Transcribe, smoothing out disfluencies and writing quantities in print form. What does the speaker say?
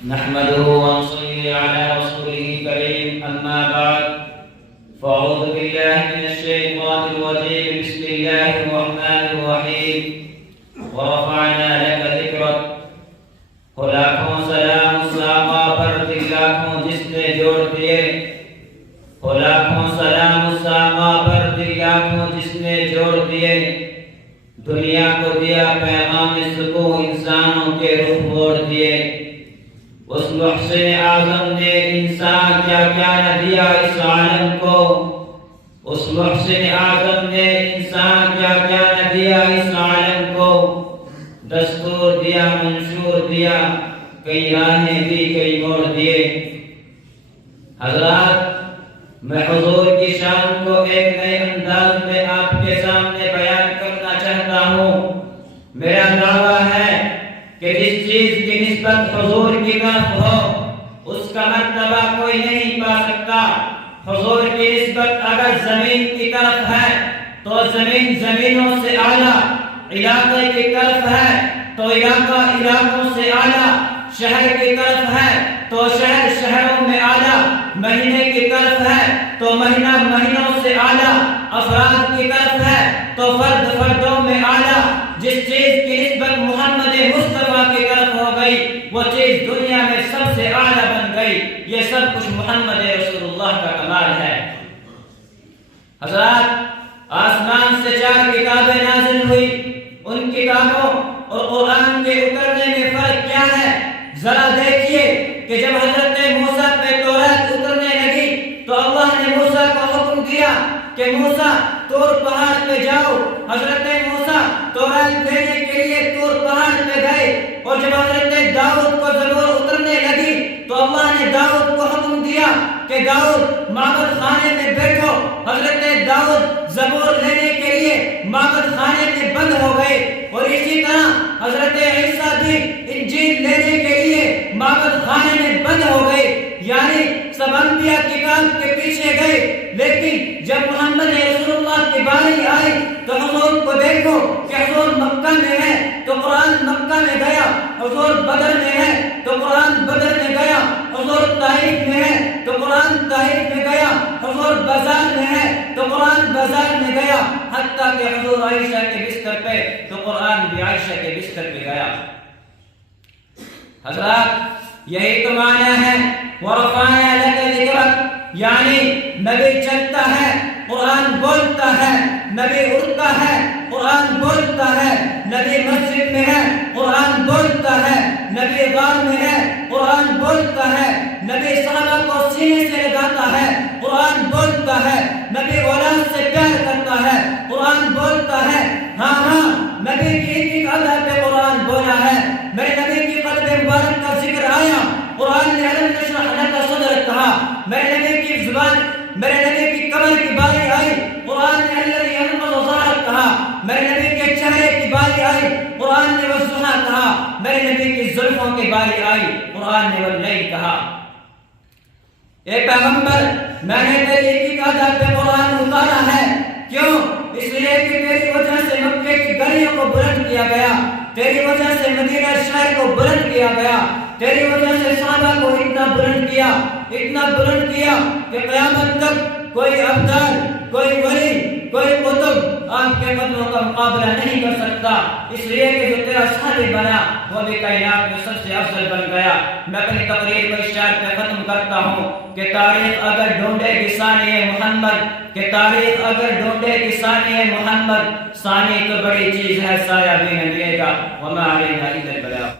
نحمده ونصلي على رسوله الكريم أما بعد فأعوذ بالله من الشيطان الرجيم بسم الله الرحمن الرحيم ورفعنا لك ذكرك لاکھوں سلام اس آقا پر لاکھوں جس نے جوڑ دیے لاکھوں سلام اس آقا پر لاکھوں جس نے جوڑ دیے دنیا کو دیا پیغام سکون انسانوں کے رخ موڑ دیے اس محسن اعظم نے انسان کیا کیا نہ دیا اس عالم کو اس محسن اعظم نے انسان کیا کیا نہ دیا اس عالم کو دستور دیا منشور دیا کئی راہیں دی کئی موڑ دیے حضرات میں حضور کی شان کو ایک نئے انداز میں آپ کے سامنے بیان کرنا چاہتا ہوں میرا دعویٰ ہے کہ جس چیز کی نسبت حضور کی طرف ہو اس کا مرتبہ کوئی نہیں پا سکتا حضور کی نسبت اگر زمین کی طرف ہے تو زمین زمینوں سے اعلیٰ علاقے کی طرف ہے تو علاقہ علاقوں سے اعلیٰ شہر کی طرف ہے تو شہر شہروں میں اعلیٰ مہینے کی طرف ہے تو مہینہ مہینوں سے اعلیٰ افراد کی طرف ہے تو فرد فردوں میں اعلیٰ جس چیز کی نسبت محمد مصطفیٰ کی طرف ہو گئی وہ چیز دنیا میں سب سے اعلیٰ بن گئی یہ سب کچھ محمد رسول اللہ کا کمال ہے حضرات آسمان سے 4 کتابیں نازل ہوئی ان کتابوں اور قرآن کے اترنے میں فرق کیا ہے ذرا دیکھیے کہ جب حضرت موسیٰ پہ تورات اترنے لگی تو اللہ نے موسیٰ کو حکم دیا کہ موسیٰ طور پہاڑ پہ جاؤ حضرت موسیٰ تورات بھیجنے کے لیے طور پہاڑ پہ گئے اور جب حضرت داؤد کو زبور اترنے لگی تو اللہ نے داؤد کو حکم دیا کہ داؤد معبد خانے میں بیٹھو حضرت داؤد زبور لینے کے لیے معبد خانے میں بند ہو گئے اور اسی طرح حضرت عیسیٰ بھی انجیل لینے کے لیے معبد خانے میں بند ہو گئے یعنی سب انبیاء کتاب کے پیچھے گئے لیکن جب محمد رسول اللہ کی باری آئی تو حضور کو دیکھو کہ حضور مکہ میں ہے تو قرآن مکہ میں گیا حضور بدر میں ہے تو قرآن بدر میں گیا حضور طائف میں ہے تو قرآن طائف میں گیا حضور بازار میں ہے تو قرآن بازار میں گیا حتیٰ کہ حضور عائشہ کے بستر پہ تو قرآن بھی عائشہ کے بستر پہ گیا حضرات یہی تو معنی ہے وَرَفَعْنَا لَكَ ذِكْرَكَ یعنی نبی چلتا ہے قرآن بولتا ہے نبی اڑتا ہے قرآن بولتا ہے نبی مسجد میں ہے قرآن بولتا ہے نبی غار میں ہے قرآن بولتا ہے نبی صحابہ کو سینے سے لگاتا ہے قرآن بولتا ہے نبی اولاد سے پیار کرتا ہے قرآن بولتا ہے ہاں نبی کی ایک ادا پہ قرآن بولا ہے میرے نبی کی قلب مبارک کا ذکر آیا قرآن نے علم نشرح لک صدرک کہا میرے نبی کی زبان میرے نبی کی کمر کی باری آئی قرآن نے الذی انقض ظہرک کہا میرے نبی کے چہرے کی باری آئی قرآن نے والضحیٰ کہا میرے نبی کی زلفوں کی باری آئی قرآن نے واللیل کہا اے پیغمبر میں نے تیری ایک آداب پہ قرآن اتارا ہے کیوں اس لیے کہ تیری وجہ سے مکے کی گلیوں کو بلند کیا گیا تیری وجہ سے مدینہ شہر کو بلند کیا گیا تیری وجہ سے صحابہ کو اتنا بلند کیا کہ قیامت تک کوئی ابدال کوئی ولی کوئی قطب آپ کے قدموں کا مقابلہ نہیں کر سکتا اس لیے کہ جو تیرا صحابی بنا وہ بھی کائنات میں سب سے افضل بن گیا میں اپنی تقریر کو اس شعر پہ ختم کرتا ہوں کہ تاریخ اگر ڈھونڈے گی ثانی محمد ثانی تو بڑی چیز ہے سایہ بھی نہ ملے گا وما علینا الا البلاغ